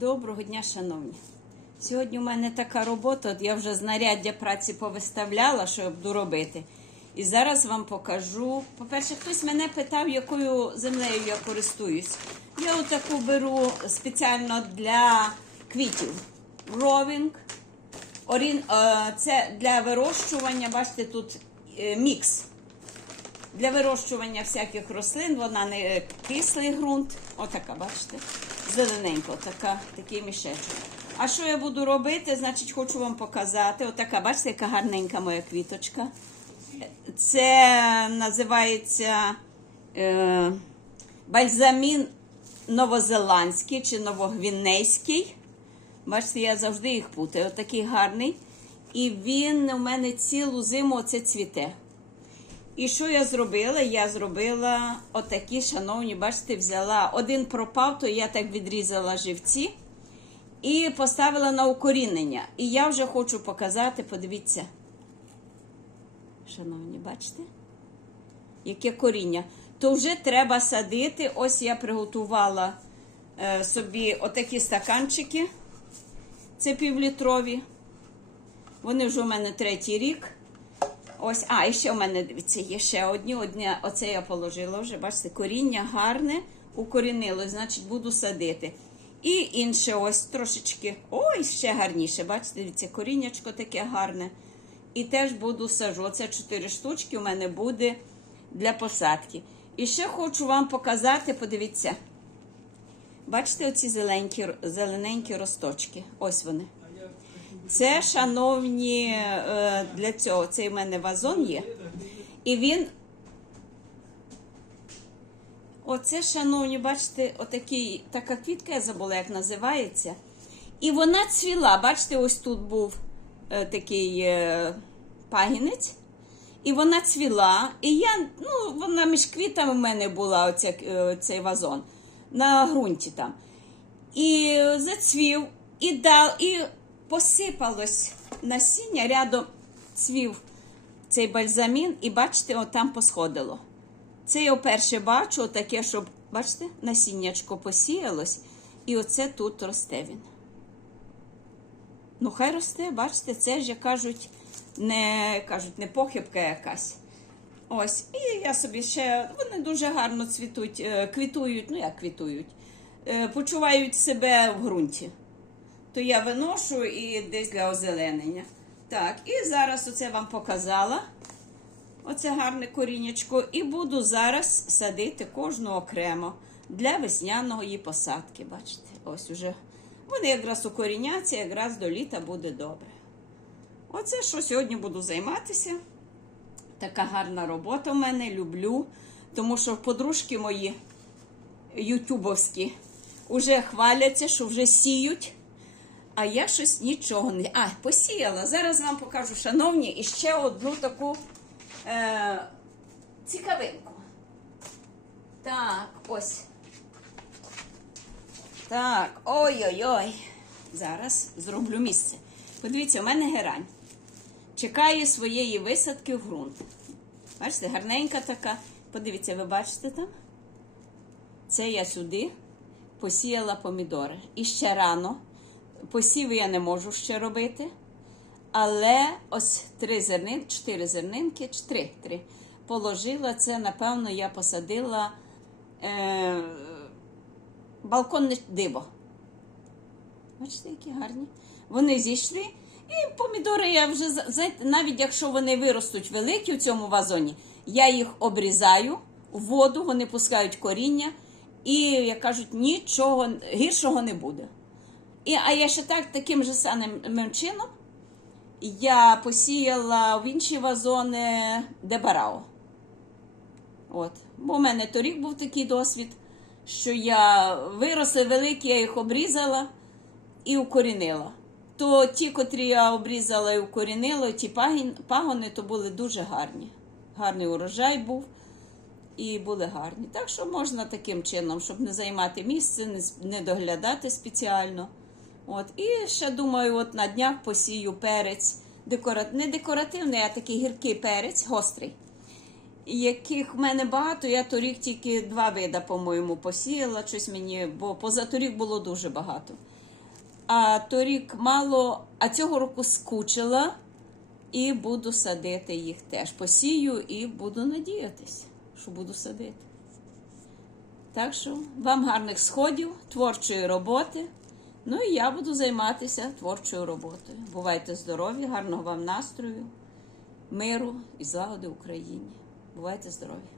Доброго дня, шановні. Сьогодні у мене така робота, от я вже знаряддя праці повиставляла, що я буду робити. І зараз вам покажу. По-перше, хтось мене питав, якою землею я користуюсь. Я отаку беру спеціально для квітів. Ровінг. Орін, е, це для вирощування, бачите, тут е, мікс. Для вирощування всяких рослин вона не кислий ґрунт. Отака, бачите? Зелененька, отака, такий мішечок. А що я буду робити? Значить, хочу вам показати. Отака, бачите, яка гарненька моя квіточка. Це називається е, бальзамін новозеландський чи новогвінейський. Бачите, я завжди їх путаю. Отакий гарний. І він у мене цілу зиму оце цвіте. І що я зробила? Я зробила отакі, шановні, бачите, взяла один пропав, то я так відрізала живці і поставила на укорінення. І я вже хочу показати, подивіться. Шановні, бачите? Яке коріння. То вже треба садити. Ось я приготувала е, собі отакі стаканчики. Це півлітрові. Вони вже у мене третій рік. Ось, а, і ще у мене дивіться, є ще одні. Одне, оце я положила вже, бачите, коріння гарне, укорінилось, значить, буду садити. І інше ось трошечки. Ой, ще гарніше. Бачите, дивіться, коріннячко таке гарне. І теж буду сажу. Оце чотири штучки у мене буде для посадки. І ще хочу вам показати, подивіться. Бачите, оці зеленькі, зелененькі росточки. Ось вони. Це, шановні, е, для цього цей в мене вазон є. І він. Оце, шановні, бачите, отакий, така квітка, я забула, як називається. І вона цвіла. Бачите, ось тут був е, такий е, пагінець. І вона цвіла. І я, ну, вона між квітами в мене була оця, е, цей вазон на ґрунті там. І е, зацвів, і дав, і посипалось насіння, рядом цвів цей бальзамін, і бачите, от там посходило. Це я вперше бачу, таке, щоб, бачите, насіннячко посіялось, і оце тут росте він. Ну, хай росте, бачите, це ж, як кажуть, не кажуть, не похибка якась. Ось, і я собі ще, вони дуже гарно цвітуть, е, квітують, ну як квітують, е, почувають себе в ґрунті. То я виношу і десь для озеленення. Так, і зараз оце вам показала. Оце гарне корінечко. І буду зараз садити кожну окремо для весняної посадки. Бачите, ось уже. Вони якраз укоріняться, якраз до літа буде добре. Оце що сьогодні буду займатися. Така гарна робота в мене, люблю. Тому що подружки мої ютубовські вже хваляться, що вже сіють. А я щось нічого не. А, посіяла. Зараз вам покажу, шановні, і ще одну таку е, цікавинку. Так, ось. Так, ой-ой-ой. Зараз зроблю місце. Подивіться, у мене герань. Чекає своєї висадки в ґрунт. Бачите, гарненька така. Подивіться, ви бачите там? Це я сюди посіяла помідори. І ще рано. Посів я не можу ще робити. Але ось три зернинки, чотири зернинки, три, три. Положила це, напевно, я посадила е, балконне диво. Бачите, які гарні. Вони зійшли. І помідори я вже навіть якщо вони виростуть великі в цьому вазоні, я їх обрізаю в воду, вони пускають коріння, і, як кажуть, нічого гіршого не буде. І, а я ще так таким же самим чином я посіяла в інші вазони дебарао. От. Бо в мене торік був такий досвід, що я виросли великі, я їх обрізала і укорінила. То ті, котрі я обрізала і укорінила, ті пагони, то були дуже гарні. Гарний урожай був і були гарні. Так що можна таким чином, щоб не займати місце, не доглядати спеціально. От. І ще думаю, от на днях посію перець. Декора... Не декоративний, а такий гіркий перець, гострий. Яких в мене багато, я торік тільки два вида, по-моєму, посіяла щось мені, бо позаторік було дуже багато. а торік мало, а цього року скучила і буду садити їх теж. Посію і буду надіятися, що буду садити. Так що вам гарних сходів, творчої роботи. Ну і я буду займатися творчою роботою. Бувайте здорові, гарного вам настрою, миру і злагоди Україні. Бувайте здорові!